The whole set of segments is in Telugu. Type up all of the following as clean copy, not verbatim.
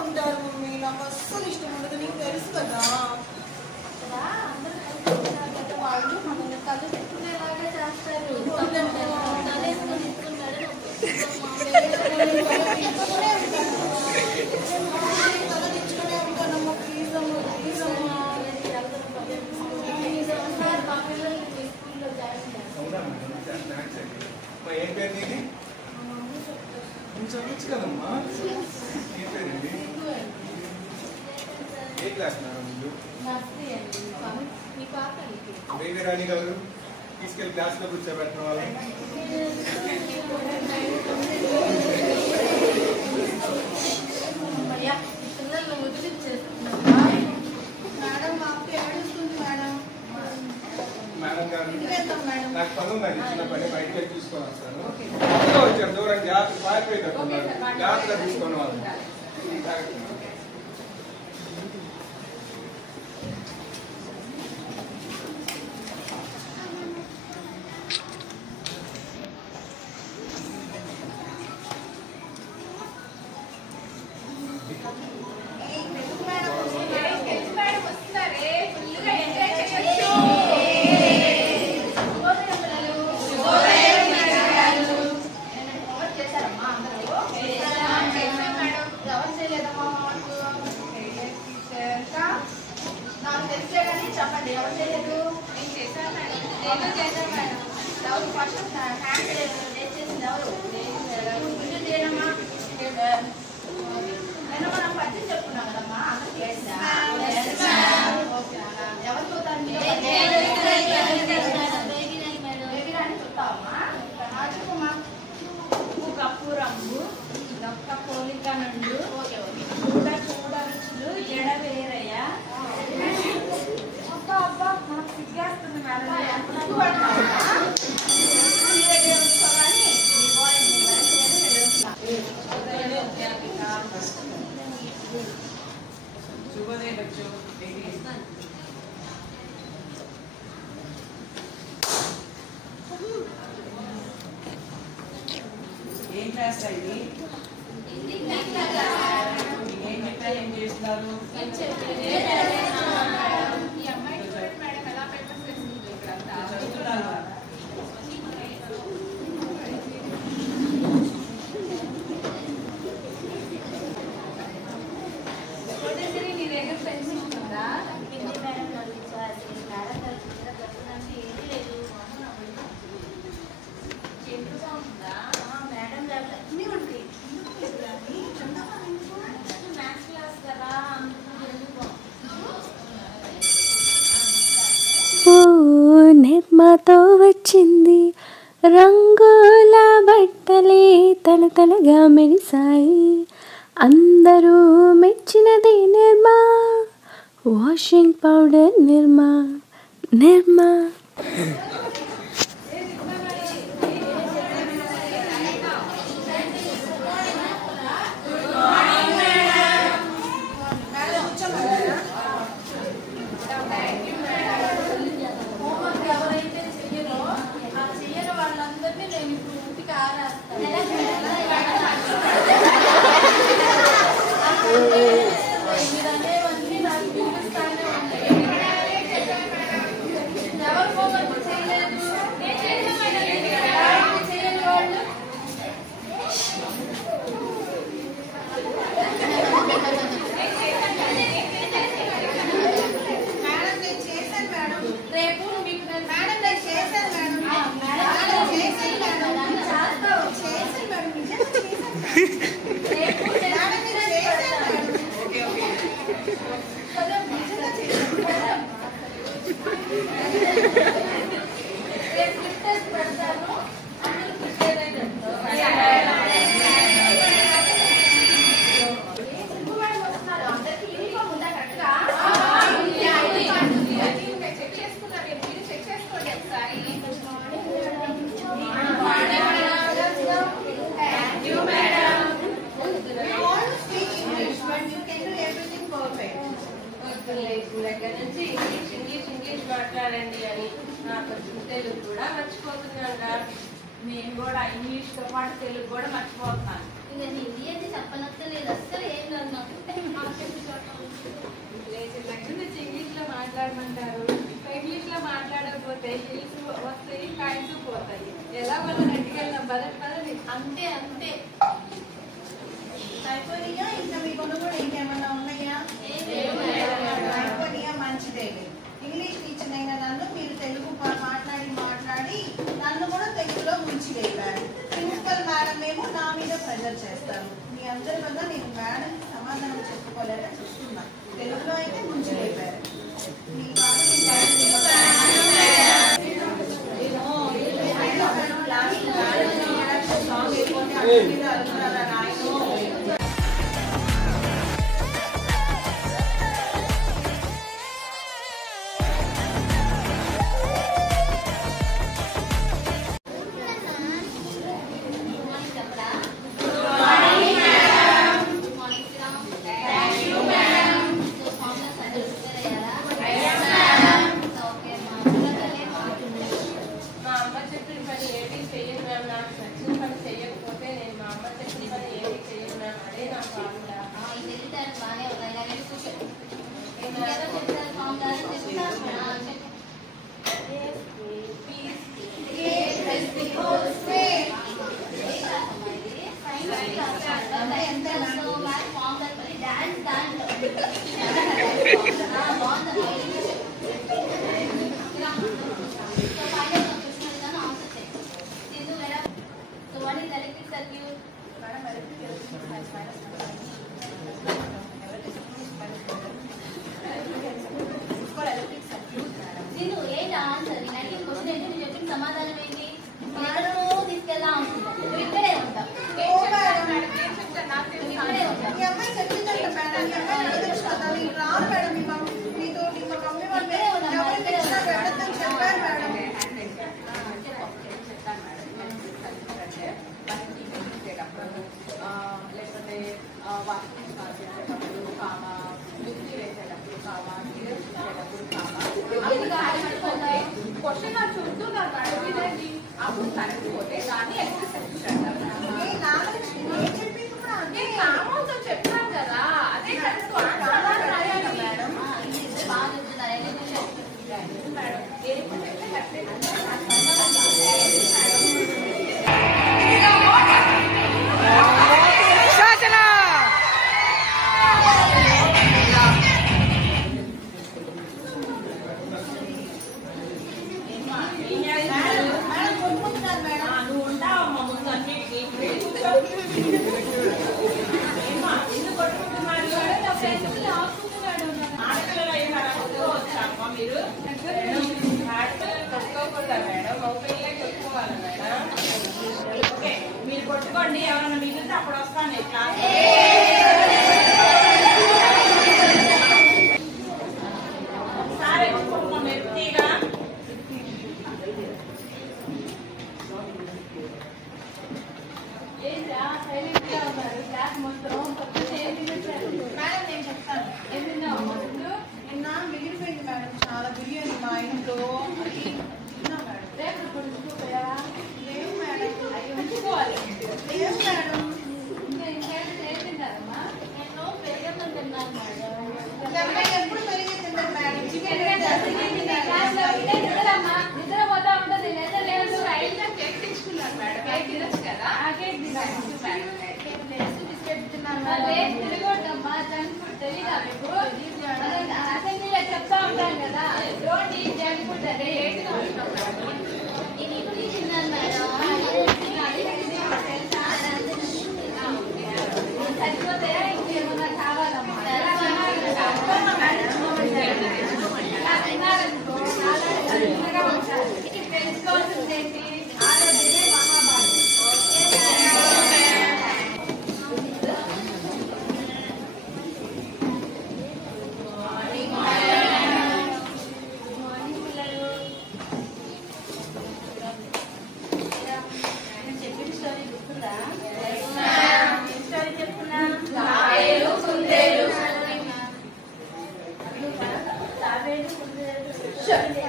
ఉంటారు మమ్మీ, నాకు అస్సలు ఇష్టం ఉండదు, నీకు తెలుసు కదా. వాళ్ళు మనల్ని కలుసుకునేలాగా చేస్తారు. తలదించుకునే ఉంటానమ్మా, ప్లీజ్ అమ్మా, ప్లీజ్ అమ్మా. ఏం పేరు నీది? చదవచ్చు కదమ్మా. ఏం పేరండి? ఏ క్లాస్ మీరు? బేబీ రాణి గారు తీసుకెళ్ళి క్లాస్ లో కూర్చోబెట్టిన వాళ్ళు. మేడం గారు నాకు పని ఉందండి, చిన్న పని, బయటకి వెళ్ళి తీసుకొని వస్తాను. వచ్చారు దూరం జాగ్రత్త పారిపోయేటట్టున్నారు, జాగ్రత్తగా తీసుకొని వాళ్ళు. చెప్పండి, ఎవరు చేయలేదు? నేను చేశాను మేడం. నేను చేశాను మేడం. ఎవరు ఫస్ట్ హ్యాండ్ చేసింది ఎవరు? గుండె చేయడమ్మా. నేను మనం పచ్చి చెప్పుకున్నాం కదమ్మా, అందరికి ఎవరు చూద్దాం? అని చూస్తావమ్మా. చెప్పమ్మా. కప్పు రంగు ఒక్క పోలిక నుండు చూడరుచులు జడ వేరయ్యా. అబ్బా మనకు సిగ్గేస్తుంది మేడం. ఏం క్లాస్ అయింది? ఏం చెప్పా, ఏం చేస్తున్నారు? చదువుతున్నారు. నీ దగ్గర పెన్సిల్ ఉందా? నిర్మాతో వచ్చింది రంగుల బట్టలే తలతలగా మెరిసాయి. అందరూ మెచ్చినది నిర్మా, వాషింగ్ పౌడర్ నిర్మా నిర్మా. దగ్గర నుంచి ఇంగ్లీష్ మాట్లాడండి అని నాకు తెలుగు కూడా మర్చిపోతున్నాను. నేను కూడా ఇంగ్లీష్ తో పాటు తెలుగు కూడా మర్చిపోతున్నాను. ఇంకా హిందీ అయితే చెప్పనక్కర్లేదు, అస్సలు ఏం కాదు నాకు. ఇంగ్లీష్ లో మాట్లాడమంటారు, ఇంగ్లీష్ లో మాట్లాడకపోతే హిల్స్ వస్తాయి, కాయిన్స్ పోతాయి. ఎలా వల్ల నెట్టుకెళ్ళినాం పదండి. అంతే అంతే. అయిపోయినాయా? ఇంకా మీ పనులు కూడా ఇంకేమన్నా ఉన్నాయా? అయిపోయినాయా? మంచిదే. ఇంగ్లీష్ టీచర్ అయిన నన్ను మీరు తెలుగు మాట్లాడి నన్ను కూడా తెలుగులో ముంచివేయాలి. ప్రిన్సిపల్ మేడం ఏమో నా మీద ప్రెజర్ చేస్తారు. మీ అందరి వల్ల నేను మేడం సమాధానం చెప్పుకోలేక చూస్తున్నా. తెలుగులో అయితే ముంచివేయారు. మీ సమాధానం ఏంటి? తీసుకెళ్దా ఉంటుంది. ఇక్కడే ఉంటాం. లేకపోతే వాకింగ్ చేసేటప్పుడు కామా, మిక్సీ వేసేటప్పుడు కామా, సీరియస్ చేసేటప్పుడు కామా, క్వశ్చన్ అది చూస్తున్నారు అడిగిదండి. అప్పుడు కరెక్ట్పోతే దాన్ని ఎక్సర్సైజ్ అంటారు. కామతో చెప్తాను కదా, అదే కరెక్ట్ రాయాలి మేడం. మేడం దేనికి చెప్తే కరెక్ట్. మీరు కొట్టుకోకూడదా మేడం? మౌపిల్లే కొట్టుకోవాలి మేడం. ఓకే మీరు కొట్టుకోండి, ఎవరైనా మిగిలితే అప్పుడు వస్తాను క్లాస్. సరే మెరుపుతీగా మిగిలిపోయింది మేడం చాలా బిర్యానీ మా ఇంట్లో. లేవు మేడం. లేవు మేడం. ఎప్పుడు పెరిగి తింటారు మేడం? నిద్రపోతా ఉంటుంది. కేక్ తెచ్చుకున్నారు మేడం. కేక్ తినచ్చు కదా. బిస్కెట్ తిన్నాను. తెలీదా మీకు? అసెంబ్లీలో చెప్తా ఉంటాను కదా, రోడ్ జంక్ ఫుడ్ అదే ఇది ఇప్పుడు తిన్నాను మేడం. సరిపోతే ఇంకేమన్నా కావాలమ్మా? తెలుసుకోవాల్సింది ఏంటి? ఆరోగ్యమే మహాభాగ్యం.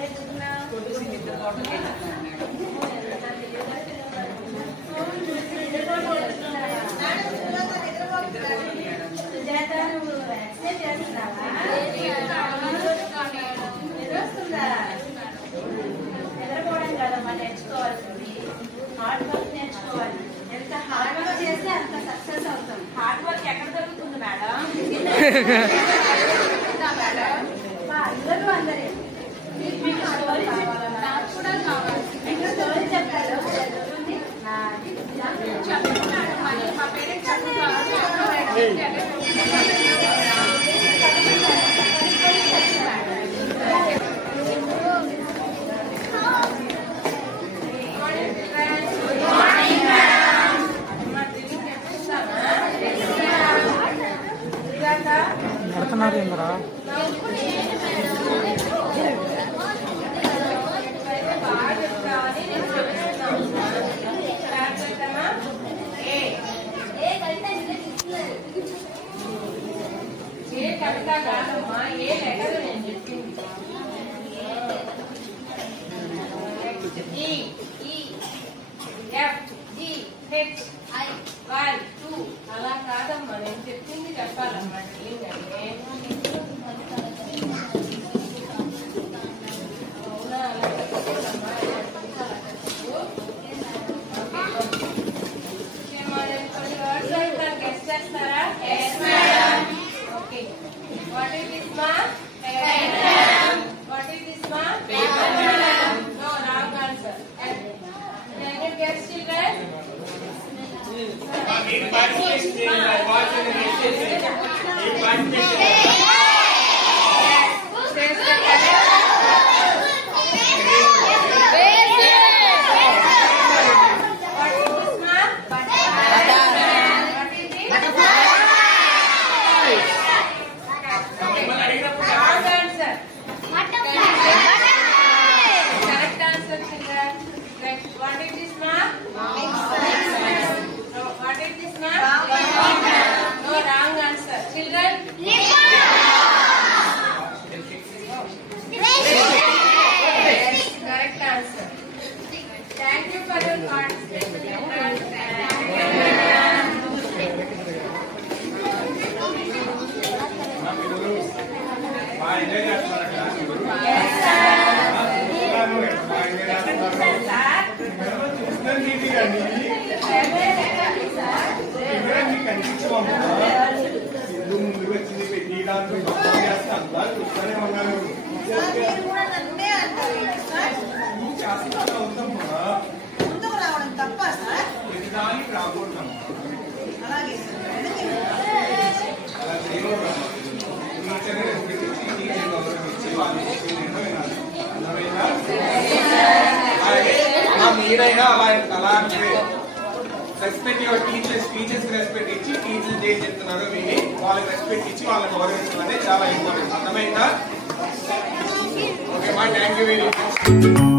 చెప్తున్నా అందరూ అందరే మీకు స్టోరీ కావాలా? నాకు కూడా కావాలి. మీకు స్టోరీ చెప్తారు చెప్తున్నాడు మరి మా పేరెంట్స్ నడుతున్నారు ఇంద్రా ఏ కవిత కాదమ్మా, ఏ లెటర్ నేను చెప్పింది. F, G, H, I, 1, 2 అలా కాదమ్మా, నేను చెప్పింది చెప్పాలమ్మా. అవునా, అలా చెప్పకూడదమ్మా. కొన్ని వర్డ్స్ అడుగుతాను, గెస్ట్ చేస్తారా? Okay. What is this, ma? What is this, ma? No, wrong answer. Can you guess, children? ముందుకు రావడం తప్ప సార్? అలాగే మీరైనా అలా respect your teachers, teachers respect ఇచ్చి టీచర్స్ ఏం చెప్తున్నారో విని వాళ్ళకి రెస్పెక్ట్ ఇచ్చి వాళ్ళకి గౌరవించడం అనేది చాలా ఇంపార్టెంట్. అర్థమైందా? ఓకే మా, థ్యాంక్ యూ వెరీ మచ్.